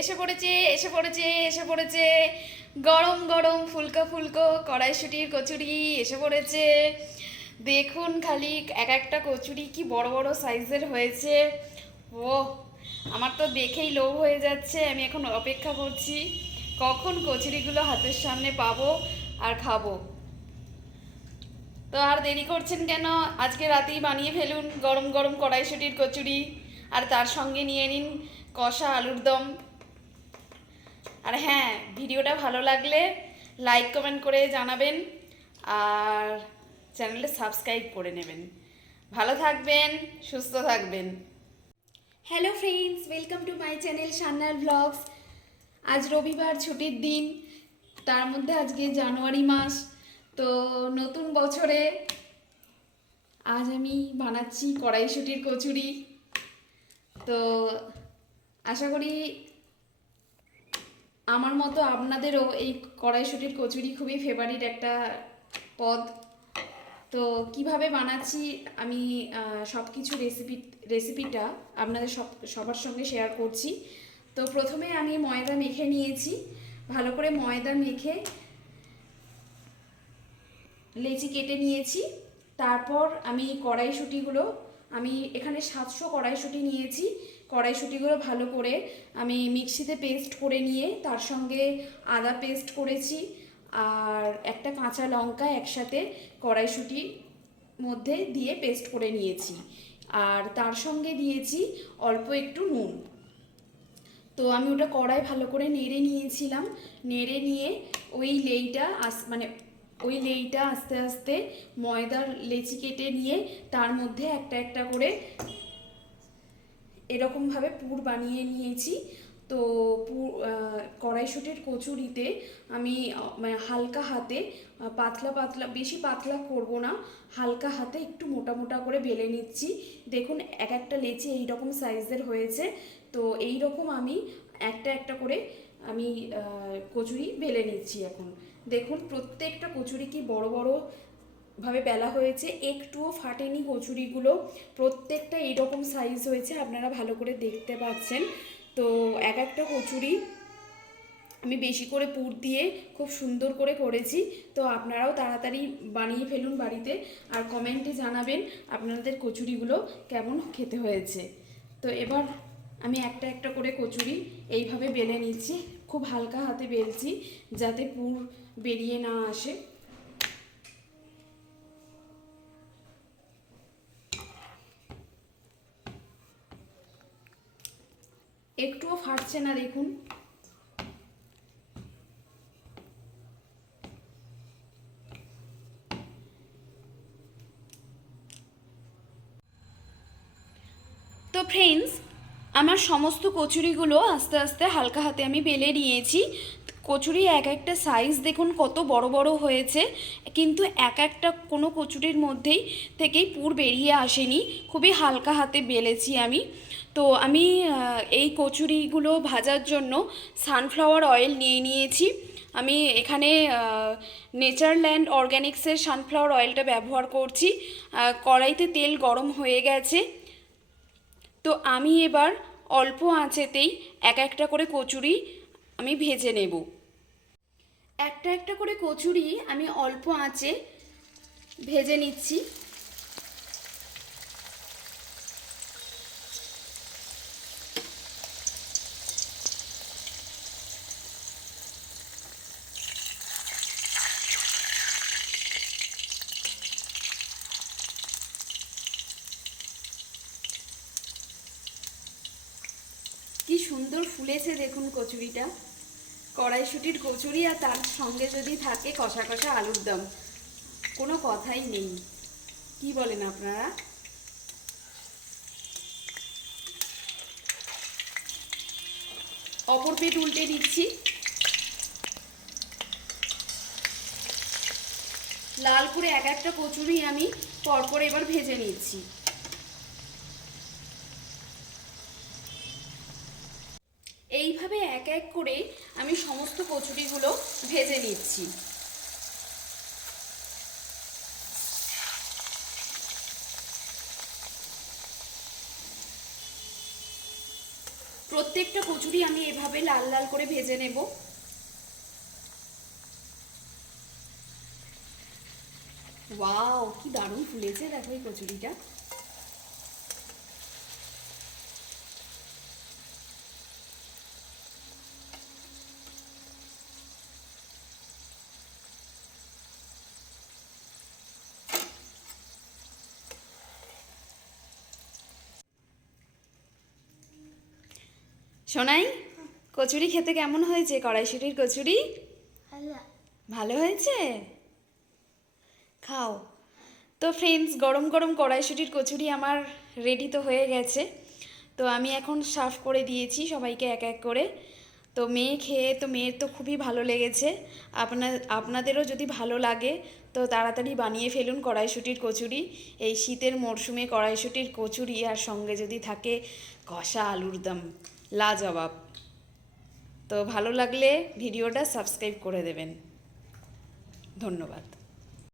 এসে পড়েছে গরম গরম ফুলকো ফুলকো কড়াইশুটির কচুরি এসে পড়েছে। দেখুন খালি এক একটা কচুরি কি বড় বড় সাইজের হয়েছে। ও, আমার তো দেখেই লোভ হয়ে যাচ্ছে। আমি এখন অপেক্ষা করছি কখন কচুরিগুলো হাতের সামনে পাবো আর খাবো। তো আর দেরি করছেন কেন? আজকে রাতেই বানিয়ে ফেলুন গরম গরম কড়াইশুটির কচুরি, আর তার সঙ্গে নিয়ে নিন কষা আলুর দম। আর হ্যাঁ, ভিডিওটা ভালো লাগলে লাইক কমেন্ট করে জানাবেন, আর চ্যানেলে সাবস্ক্রাইব করে নেবেন। ভালো থাকবেন, সুস্থ থাকবেন। Hello friends, welcome to my channel সান্নার ব্লগস। আজ রবিবার, ছুটির দিন, তার মধ্যে আজকে জানুয়ারি মাস। তো নতুন বছরে আজ আমি বানাচ্ছি কড়াইশুটির কচুরি। তো আশা করি আমার মতো আপনাদেরও এই কড়াইশুটির কচুরি খুবই ফেভারিট একটা পদ। তো কিভাবে বানাচ্ছি আমি সব কিছু রেসিপিটা আপনাদের সবার সঙ্গে শেয়ার করছি। তো প্রথমে আমি ময়দা মেখে নিয়েছি। ভালো করে ময়দা মেখে লেচি কেটে নিয়েছি। তারপর আমি কড়াইশুঁটিগুলো, আমি এখানে 700 কড়াইশুঁটি নিয়েছি। কড়াইশুঁটিগুলো ভালো করে আমি মিক্সিতে পেস্ট করে নিয়ে তার সঙ্গে আদা পেস্ট করেছি, আর একটা কাঁচা লঙ্কা একসাথে কড়াইশুঁটির মধ্যে দিয়ে পেস্ট করে নিয়েছি, আর তার সঙ্গে দিয়েছি অল্প একটু নুন। তো আমি ওটা কড়াই ভালো করে নেড়ে নিয়েছিলাম। নেড়ে নিয়ে ওই লেইটা আস্তে আস্তে ময়দার লেচি কেটে নিয়ে তার মধ্যে একটা একটা করে এরকমভাবে পুর বানিয়ে নিয়েছি। তো কড়াইশুঁটির কচুরিতে আমি মানে হালকা হাতে পাতলা পাতলা, বেশি পাতলা করব না, হালকা হাতে একটু মোটা মোটা করে বেলে নিচ্ছি। দেখুন এক একটা লেচি এইরকম সাইজের হয়েছে। তো এই রকম আমি একটা একটা করে আমি কচুরি বেলে নিচ্ছি এখন। দেখুন প্রত্যেকটা কচুরি কি বড় বড় ভাবে বেলা হয়েছে, একটুও ফাটেনি কচুরিগুলো, প্রত্যেকটা এইরকম সাইজ হয়েছে, আপনারা ভালো করে দেখতে পাচ্ছেন। তো এক একটা কচুরি আমি বেশি করে পুর দিয়ে খুব সুন্দর করে করেছি। তো আপনারাও তাড়াতাড়ি বানিয়ে ফেলুন বাড়িতে, আর কমেন্টে জানাবেন আপনাদের কচুরিগুলো কেমন খেতে হয়েছে। তো এবার আমি একটা একটা করে কচুরি এইভাবে বেলে নিচ্ছি, খুব হালকা হাতে বেলছি যাতে পুর বেরিয়ে না আসে। একটুও ফাটছে না দেখুন। তো ফ্রেন্ডস, আমার সমস্ত কচুরিগুলো আস্তে আস্তে হালকা হাতে আমি বেলে নিয়েছি। কচুরি এক একটা সাইজ দেখুন কত বড় বড় হয়েছে, কিন্তু এক একটা কোনো কচুরির মধ্যেই থেকেই পুর বেরিয়ে আসেনি, খুবই হালকা হাতে বেলেছি আমি। তো আমি এই কচুরিগুলো ভাজার জন্য সানফ্লাওয়ার অয়েল নিয়ে নিয়েছি। আমি এখানে নেচারল্যান্ড অর্গ্যানিক্সের সানফ্লাওয়ার অয়েলটা ব্যবহার করছি। কড়াইতে তেল গরম হয়ে গেছে। তো আমি এবার অল্প আঁচেতেই এক একটা করে কচুরি আমি ভেজে নেব। একটা একটা করে কচুরি আমি অল্প আঁচে ভেজে নিচ্ছি। কি সুন্দর ফুলেছে দেখুন কচুরিটা। কড়াইশুঁটির কচুরি আর তার সঙ্গে যদি থাকে কষা কষা আলুর দম, কোনো কথাই নেই। কি বলেন আপনারা? অপর পিঠ উল্টে দিচ্ছি। লাল করে এক একটা কচুরি আমি পরপর এবার ভেজে নিচ্ছি। এইভাবে এক এক করে আমি সমস্ত কচুরিগুলো ভেজে নিচ্ছি। প্রত্যেকটা কচুরি আমি এভাবে লাল লাল করে ভেজে নেব। ওয়াও, কি দারুণ ফুলেছে দেখো এই কচুরিটা। সোনাই, কচুরি খেতে কেমন হয়েছে? কড়াইশুঁটির কচুরি ভালো হয়েছে? খাও। তো ফ্রেন্ডস, গরম গরম কড়াইশুঁটির কচুরি আমার রেডি তো হয়ে গেছে। তো আমি এখন সার্ভ করে দিয়েছি সবাইকে এক এক করে। তো মেয়ে খেয়ে, তো মেয়ের তো খুবই ভালো লেগেছে। আপনাদেরও যদি ভালো লাগে তো তাড়াতাড়ি বানিয়ে ফেলুন কড়াইশুঁটির কচুরি। এই শীতের মরশুমে কড়াইশুঁটির কচুরি আর সঙ্গে যদি থাকে কষা আলুর দম, লাজবাব। তো ভালো লাগলে ভিডিওটা সাবস্ক্রাইব করে দেবেন। ধন্যবাদ।